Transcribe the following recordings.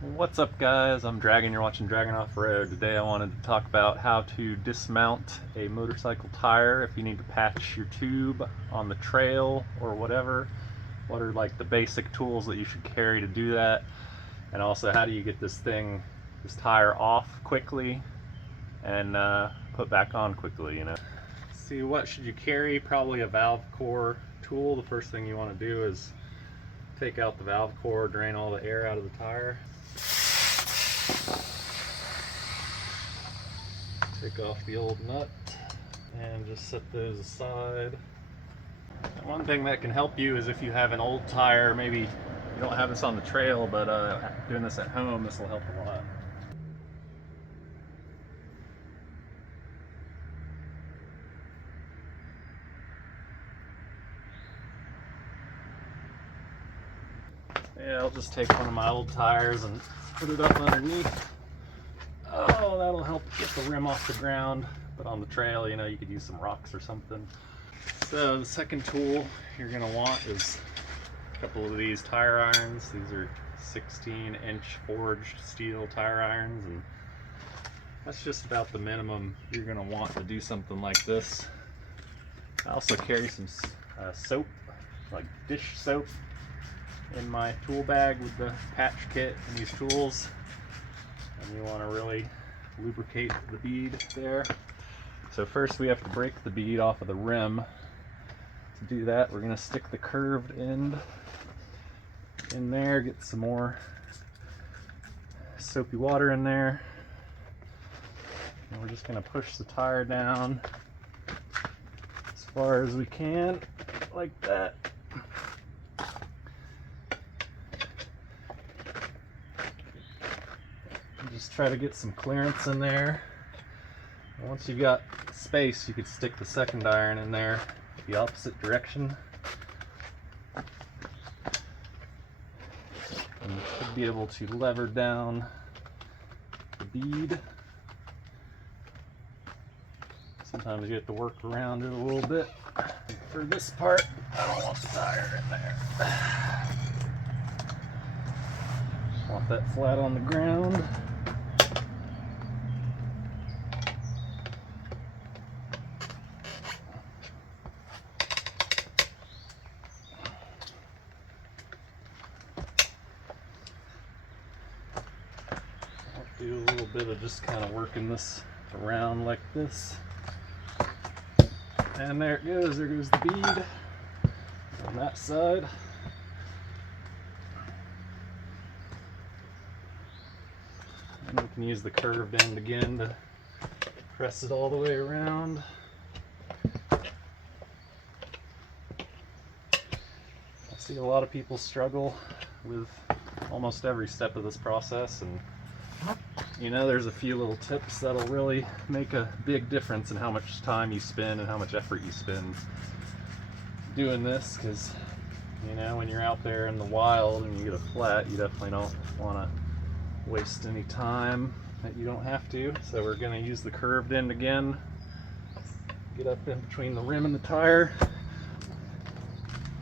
What's up guys, I'm Dragon, you're watching Dragon Off-Road. Today I wanted to talk about how to dismount a motorcycle tire if you need to patch your tube on the trail or whatever. What are like the basic tools that you should carry to do that, and also how do you get this tire off quickly and put back on quickly, you know. See, what should you carry? Probably a valve core tool. The first thing you want to do is take out the valve core, drain all the air out of the tire. Take off the old nut and just set those aside. One thing that can help you is if you have an old tire, maybe you don't have this on the trail, but doing this at home, this will help a lot. Yeah, I'll just take one of my old tires and put it up underneath. Oh, that'll help get the rim off the ground. But on the trail, you know, you could use some rocks or something. So the second tool you're gonna want is a couple of these tire irons. These are 16-inch forged steel tire irons, and that's just about the minimum you're gonna want to do something like this. I also carry some soap, like dish soap, in my tool bag with the patch kit and these tools. And you want to really lubricate the bead there. So first we have to break the bead off of the rim. To do that, we're going to stick the curved end in there, get some more soapy water in there, and we're just going to push the tire down as far as we can, like that. Just try to get some clearance in there. And once you've got space, you could stick the second iron in there the opposite direction. And you should be able to lever down the bead. Sometimes you have to work around it a little bit. For this part, I don't want the tire in there. Want that flat on the ground. Do a little bit of just kind of working this around like this. And there it goes, there goes the bead on that side. And we can use the curved end again to press it all the way around. I see a lot of people struggle with almost every step of this process, and you know, there's a few little tips that'll really make a big difference in how much time you spend and how much effort you spend doing this, because you know, when you're out there in the wild and you get a flat, you definitely don't want to waste any time that you don't have to. So we're going to use the curved end again, get up in between the rim and the tire,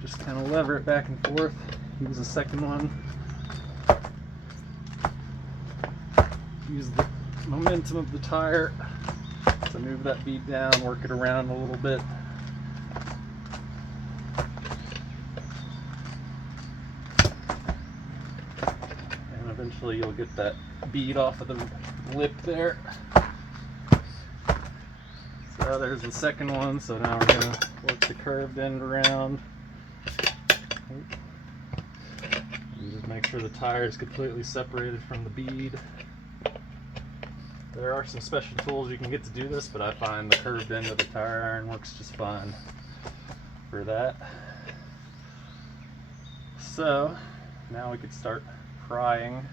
just kind of lever it back and forth, use the second one. Use the momentum of the tire to move that bead down, work it around a little bit. And eventually you'll get that bead off of the lip there. So there's the second one. So now we're going to work the curved end around. And just make sure the tire is completely separated from the bead. There are some special tools you can get to do this, but I find the curved end of the tire iron works just fine for that. So now we could start prying.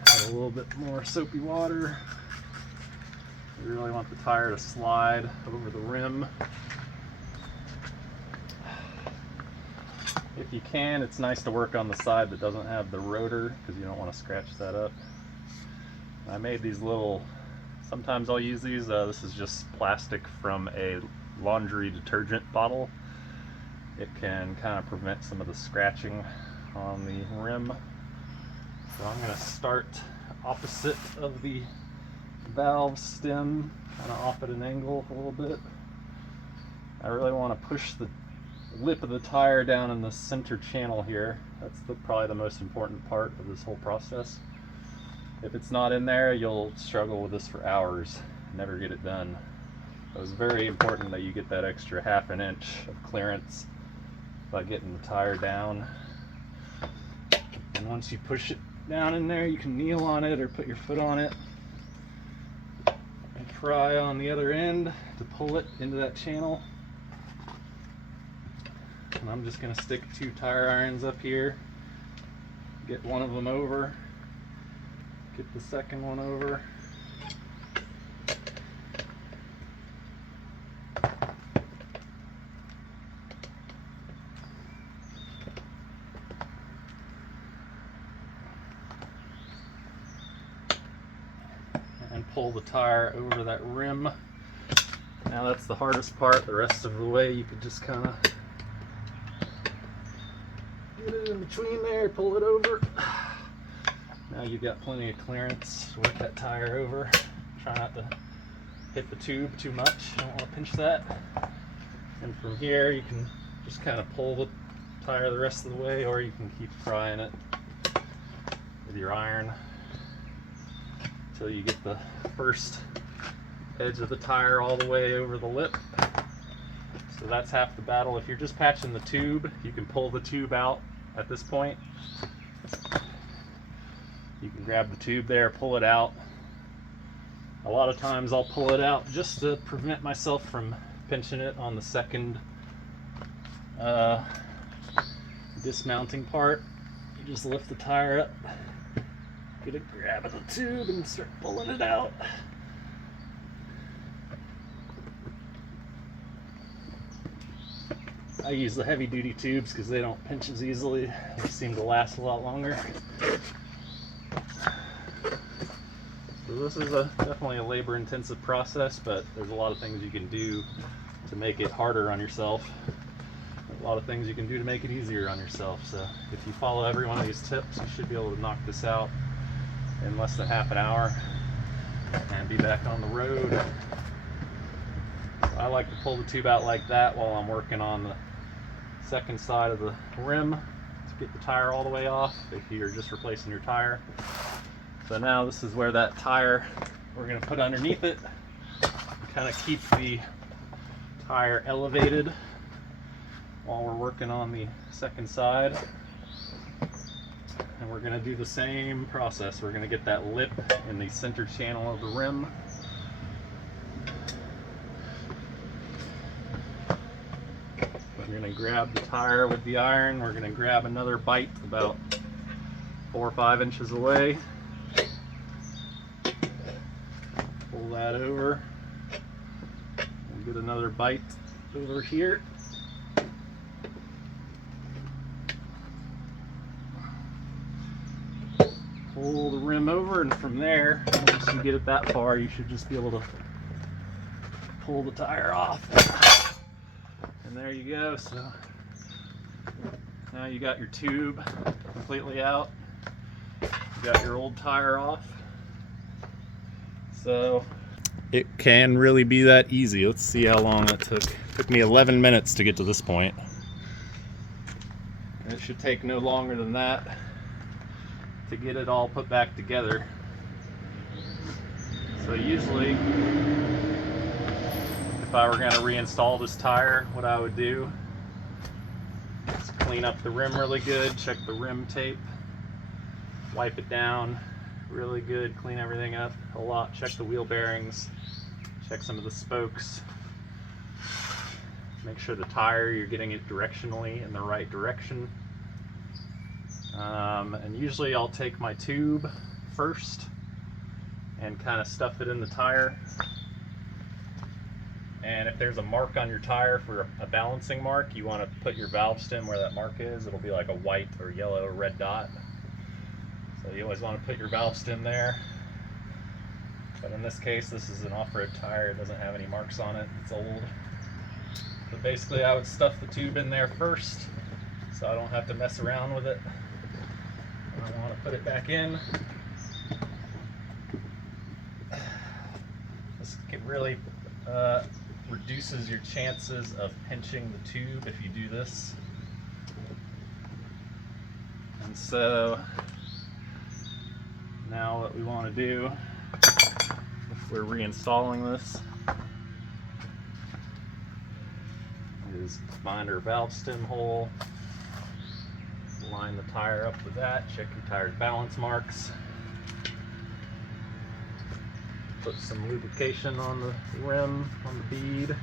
Add a little bit more soapy water. We really want the tire to slide over the rim. If you can, it's nice to work on the side that doesn't have the rotor, because you don't want to scratch that up. I made these little, sometimes I'll use these, this is just plastic from a laundry detergent bottle. It can kind of prevent some of the scratching on the rim. So I'm going to start opposite of the valve stem, kind of off at an angle a little bit. I really want to push the lip of the tire down in the center channel here. That's probably the most important part of this whole process. If it's not in there, you'll struggle with this for hours, never get it done. So it's very important that you get that extra ½ an inch of clearance by getting the tire down. And once you push it down in there, you can kneel on it or put your foot on it and pry on the other end to pull it into that channel. And I'm just going to stick 2 tire irons up here, get one of them over, get the second one over. And pull the tire over that rim. Now that's the hardest part. The rest of the way you could just kind of get it in between there, pull it over. Now you've got plenty of clearance to work that tire over. Try not to hit the tube too much. You don't want to pinch that. And from here you can just kind of pull the tire the rest of the way, or you can keep prying it with your iron until you get the first edge of the tire all the way over the lip. So that's half the battle. If you're just patching the tube, you can pull the tube out at this point. You can grab the tube there, pull it out. A lot of times I'll pull it out just to prevent myself from pinching it on the second dismounting part. You just lift the tire up, get a grab of the tube and start pulling it out. I use the heavy duty tubes because they don't pinch as easily. They seem to last a lot longer. So this is definitely a labor intensive process, but there's a lot of things you can do to make it harder on yourself. A lot of things you can do to make it easier on yourself. So if you follow every one of these tips, you should be able to knock this out in less than ½ an hour and be back on the road. So I like to pull the tube out like that while I'm working on the second side of the rim to get the tire all the way off if you're just replacing your tire. So now this is where that tire we're going to put underneath it, kind of keep the tire elevated while we're working on the second side. And we're going to do the same process. We're going to get that lip in the center channel of the rim. We're going to grab the tire with the iron. We're going to grab another bite about 4 or 5 inches away. Pull that over. We'll get another bite over here. Pull the rim over, and from there, once you get it that far, you should just be able to pull the tire off. And there you go. So now you got your tube completely out. You got your old tire off. So it can really be that easy. Let's see how long it took. It took me 11 minutes to get to this point. And it should take no longer than that to get it all put back together. So usually, if I were going to reinstall this tire, what I would do is clean up the rim really good, check the rim tape, wipe it down really good, clean everything up a lot, check the wheel bearings, check some of the spokes, make sure the tire, you're getting it directionally in the right direction. And usually I'll take my tube first and kind of stuff it in the tire. And if there's a mark on your tire for a balancing mark, you want to put your valve stem where that mark is. It'll be like a white or yellow or red dot. So you always want to put your valve stem there. But in this case, this is an off-road tire. It doesn't have any marks on it. It's old. But basically I would stuff the tube in there first so I don't have to mess around with it. I want to put it back in. It really reduces your chances of pinching the tube if you do this. And so now what we want to do, if we're reinstalling this, is find our valve stem hole, line the tire up with that, check your tire's balance marks, put some lubrication on the rim, on the bead.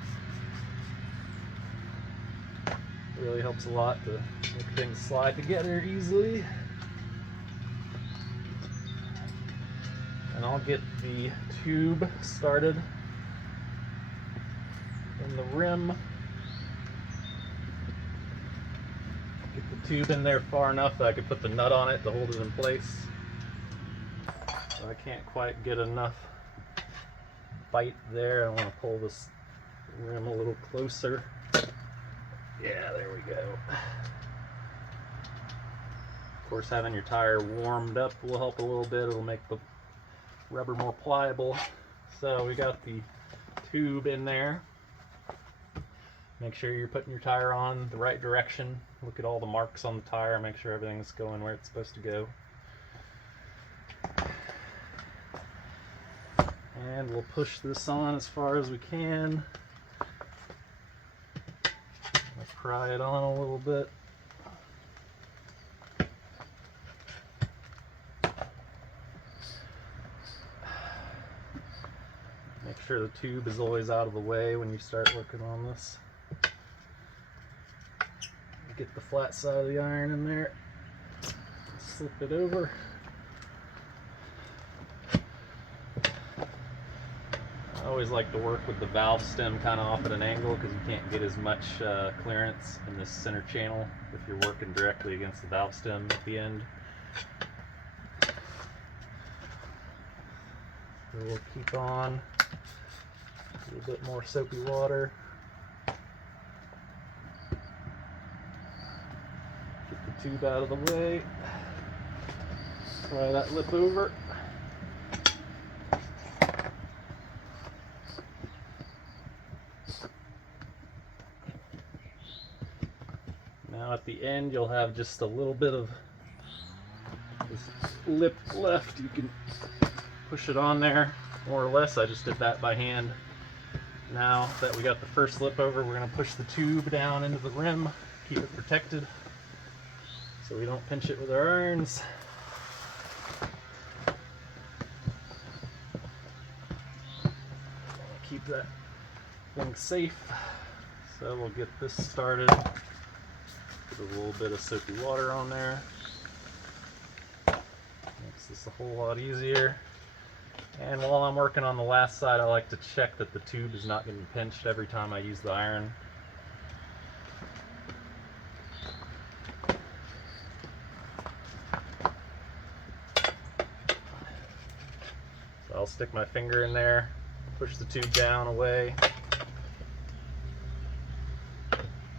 It really helps a lot to make things slide together easily. And I'll get the tube started in the rim. Get the tube in there far enough that I could put the nut on it to hold it in place. So I can't quite get enough bite there. I want to pull this rim a little closer. Yeah, there we go. Of course, having your tire warmed up will help a little bit. It'll make the rubber more pliable. So we got the tube in there. Make sure you're putting your tire on the right direction. Look at all the marks on the tire. Make sure everything's going where it's supposed to go. And we'll push this on as far as we can. Pry it on a little bit. Make sure the tube is always out of the way when you start working on this. Get the flat side of the iron in there. Slip it over. I always like to work with the valve stem kind of off at an angle because you can't get as much clearance in this center channel if you're working directly against the valve stem at the end. So we'll keep on a little bit more soapy water. Get the tube out of the way. Pry that lip over. Now at the end you'll have just a little bit of this lip left. You can push it on there more or less. I just did that by hand. Now that we got the first lip over, we're going to push the tube down into the rim, keep it protected so we don't pinch it with our irons. Keep that thing safe. So we'll get this started. Put a little bit of soapy water on there. Makes this a whole lot easier. And while I'm working on the last side, I like to check that the tube is not getting pinched every time I use the iron. So I'll stick my finger in there, push the tube down away,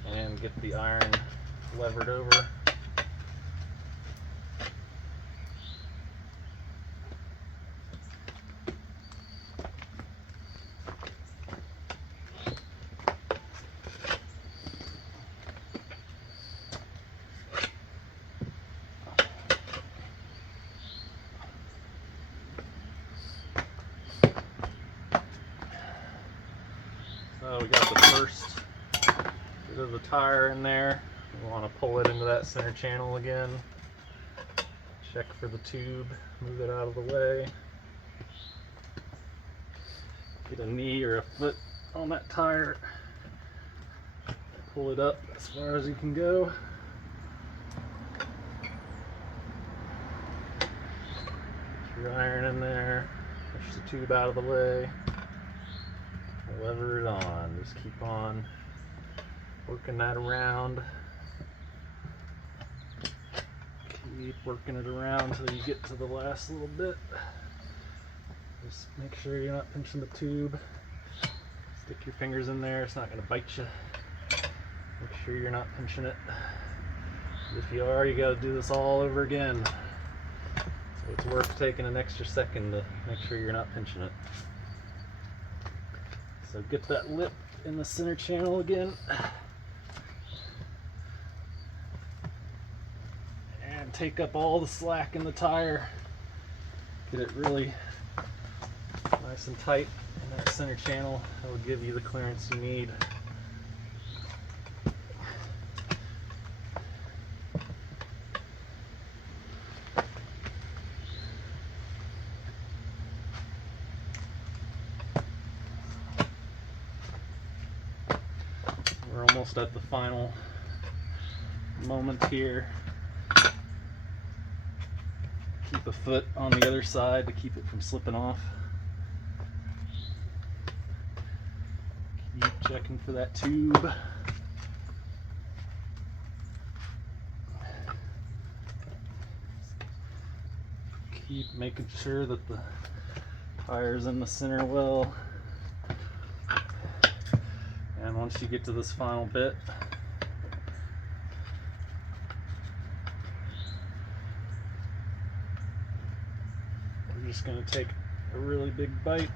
and get the iron levered over. So we got the first bit of the tire in there. We want to pull it into that center channel again. Check for the tube, move it out of the way. Get a knee or a foot on that tire. Pull it up as far as you can go. Get your iron in there, push the tube out of the way. Lever it on. Just keep on working that around. Keep working it around until you get to the last little bit. Just make sure you're not pinching the tube. Stick your fingers in there, it's not going to bite you. Make sure you're not pinching it. If you are, you got to do this all over again. worth taking an extra second to make sure you're not pinching it. So get that lip in the center channel again. And take up all the slack in the tire. Get it really nice and tight in that center channel. That will give you the clearance you need. We're almost at the final moment here. Keep a foot on the other side to keep it from slipping off. Keep checking for that tube. Keep making sure that the tire's in the center well. And once you get to this final bit, we're just going to take a really big bite.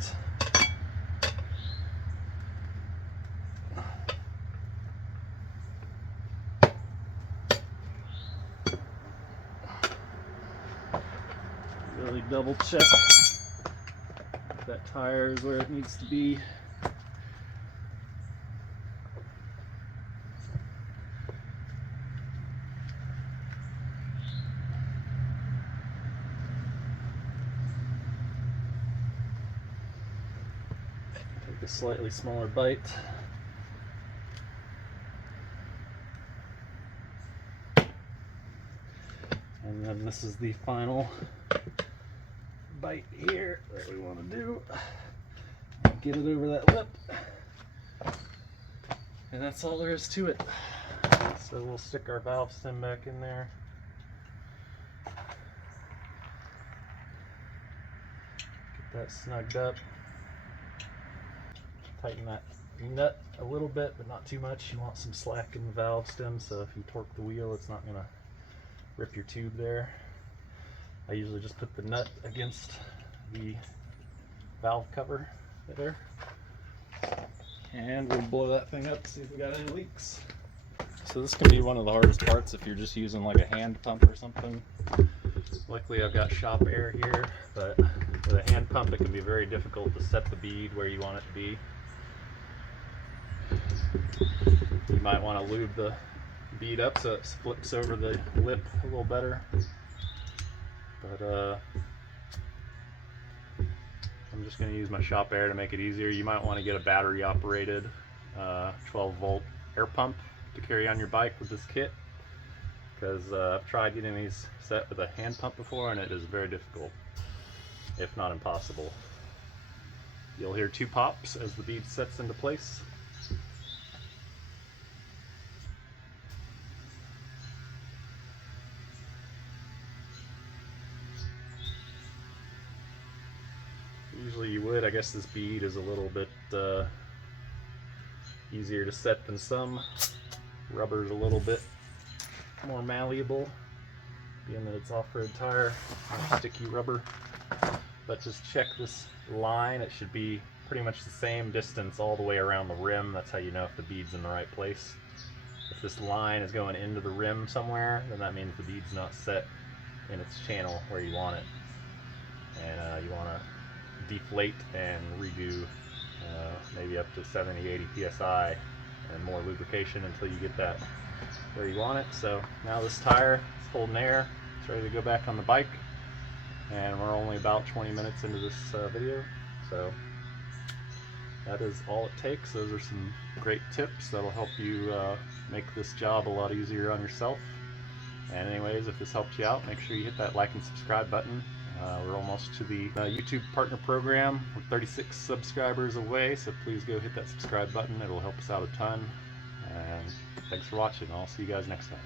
Really double check that tire is where it needs to be. Take a slightly smaller bite. And then this is the final bite here that we want to do. Get it over that lip. And that's all there is to it. So we'll stick our valve stem back in there. Get that snugged up. Tighten that nut a little bit, but not too much. You want some slack in the valve stem, so if you torque the wheel, it's not going to rip your tube there. I usually just put the nut against the valve cover there. And we'll blow that thing up, see if we got any leaks. So this can be one of the hardest parts if you're just using like a hand pump or something. Luckily I've got shop air here, but with a hand pump it can be very difficult to set the bead where you want it to be. You might want to lube the bead up so it flips over the lip a little better. But I'm just going to use my shop air to make it easier. You might want to get a battery operated 12-volt air pump to carry on your bike with this kit, because I've tried getting these set with a hand pump before and it is very difficult, if not impossible. You'll hear 2 pops as the bead sets into place. Usually you would. I guess this bead is a little bit easier to set than some. Rubber's a little bit more malleable, being that it's off-road tire, sticky rubber. But just check this line. It should be pretty much the same distance all the way around the rim. That's how you know if the bead's in the right place. If this line is going into the rim somewhere, then that means the bead's not set in its channel where you want it. And you want to deflate and redo maybe up to 70-80 psi and more lubrication until you get that where you want it. So now this tire is holding air, it's ready to go back on the bike, and we're only about 20 minutes into this video, so that is all it takes. Those are some great tips that'll help you make this job a lot easier on yourself. And anyways, if this helped you out, make sure you hit that like and subscribe button. We're almost to the YouTube partner program. We're 36 subscribers away, so please go hit that subscribe button. It'll help us out a ton. And thanks for watching. I'll see you guys next time.